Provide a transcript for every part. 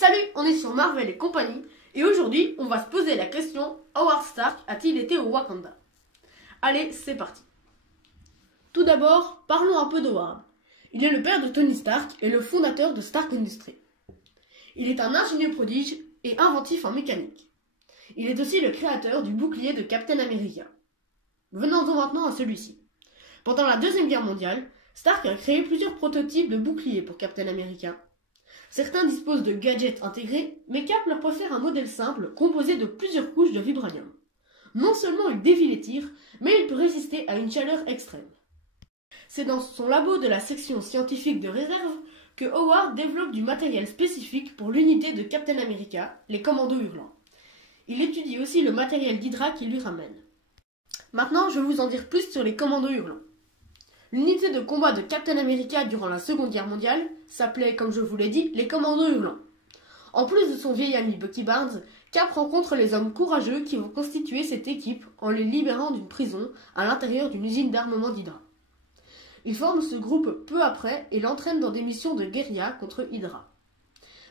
Salut, on est sur Marvel et compagnie, et aujourd'hui, on va se poser la question, Howard Stark a-t-il été au Wakanda? Allez, c'est parti. Tout d'abord, parlons un peu d'Howard. Il est le père de Tony Stark et le fondateur de Stark Industries. Il est un ingénieur prodige et inventif en mécanique. Il est aussi le créateur du bouclier de Captain America. Venons-en maintenant à celui-ci. Pendant la Deuxième Guerre mondiale, Stark a créé plusieurs prototypes de boucliers pour Captain America. Certains disposent de gadgets intégrés, mais Cap leur préfère un modèle simple composé de plusieurs couches de vibranium. Non seulement il dévie les tirs, mais il peut résister à une chaleur extrême. C'est dans son labo de la section scientifique de réserve que Howard développe du matériel spécifique pour l'unité de Captain America, les commandos hurlants. Il étudie aussi le matériel d'Hydra qu'il lui ramène. Maintenant, je vais vous en dire plus sur les commandos hurlants. L'unité de combat de Captain America durant la Seconde Guerre mondiale s'appelait, comme je vous l'ai dit, les commandos hurlants. En plus de son vieil ami Bucky Barnes, Cap rencontre les hommes courageux qui vont constituer cette équipe en les libérant d'une prison à l'intérieur d'une usine d'armement d'Hydra. Ils forment ce groupe peu après et l'entraînent dans des missions de guérilla contre Hydra.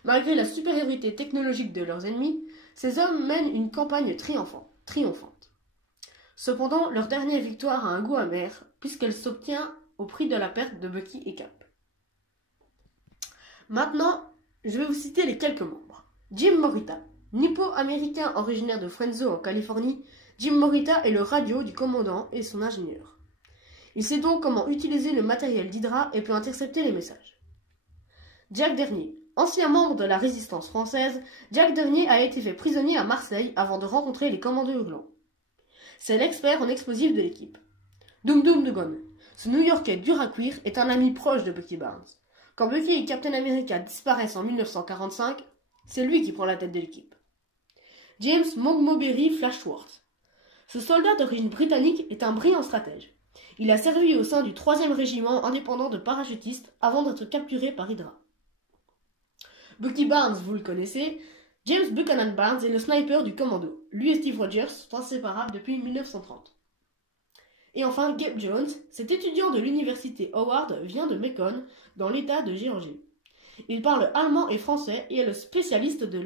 Malgré la supériorité technologique de leurs ennemis, ces hommes mènent une campagne triomphante. Cependant, leur dernière victoire a un goût amer, puisqu'elle s'obtient au prix de la perte de Bucky et Cap. Maintenant, je vais vous citer les quelques membres. Jim Morita, nippo-américain originaire de Fresno en Californie, Jim Morita est le radio du commandant et son ingénieur. Il sait donc comment utiliser le matériel d'Hydra et peut intercepter les messages. Jack Dernier, ancien membre de la résistance française, Jack Dernier a été fait prisonnier à Marseille avant de rencontrer les commandos hurlants. C'est l'expert en explosifs de l'équipe. Dum Dum Dugan, ce New-Yorkais dur à cuire, est un ami proche de Bucky Barnes. Quand Bucky et Captain America disparaissent en 1945, c'est lui qui prend la tête de l'équipe. James Montgomery Flashworth. Ce soldat d'origine britannique est un brillant stratège. Il a servi au sein du 3e régiment indépendant de parachutistes avant d'être capturé par Hydra. Bucky Barnes, vous le connaissez. James Buchanan Barnes est le sniper du commando. Lui et Steve Rogers sont inséparables depuis 1930. Et enfin, Gabe Jones, cet étudiant de l'université Howard vient de Macon, dans l'état de Géorgie. Il parle allemand et français et est le spécialiste de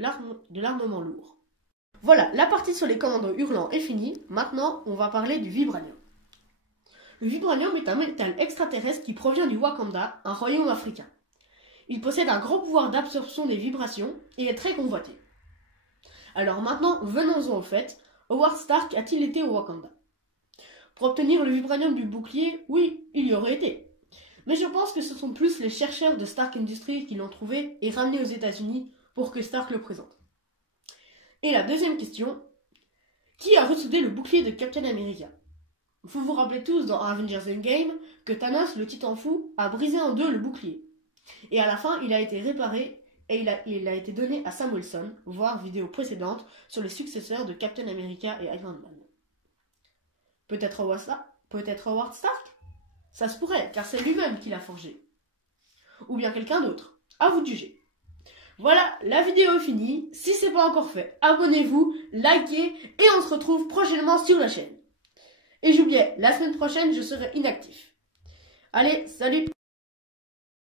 l'armement lourd. Voilà, la partie sur les commandos hurlants est finie. Maintenant, on va parler du vibranium. Le vibranium est un métal extraterrestre qui provient du Wakanda, un royaume africain. Il possède un grand pouvoir d'absorption des vibrations et est très convoité. Alors maintenant, venons-en au fait. Howard Stark a-t-il été au Wakanda? Pour obtenir le vibranium du bouclier, oui, il y aurait été. Mais je pense que ce sont plus les chercheurs de Stark Industries qui l'ont trouvé et ramené aux États-Unis pour que Stark le présente. Et la deuxième question, qui a ressoudé le bouclier de Captain America? Vous vous rappelez tous dans Avengers Endgame que Thanos, le titan fou, a brisé en deux le bouclier. Et à la fin, il a été réparé et il a été donné à Sam Wilson, voir vidéo précédente sur les successeurs de Captain America et Iron Man. Peut-être Howard Stark? Ça se pourrait, car c'est lui-même qui l'a forgé. Ou bien quelqu'un d'autre. À vous de juger. Voilà, la vidéo est finie. Si ce n'est pas encore fait, abonnez-vous, likez et on se retrouve prochainement sur la chaîne. Et j'oubliais, la semaine prochaine, je serai inactif. Allez, salut!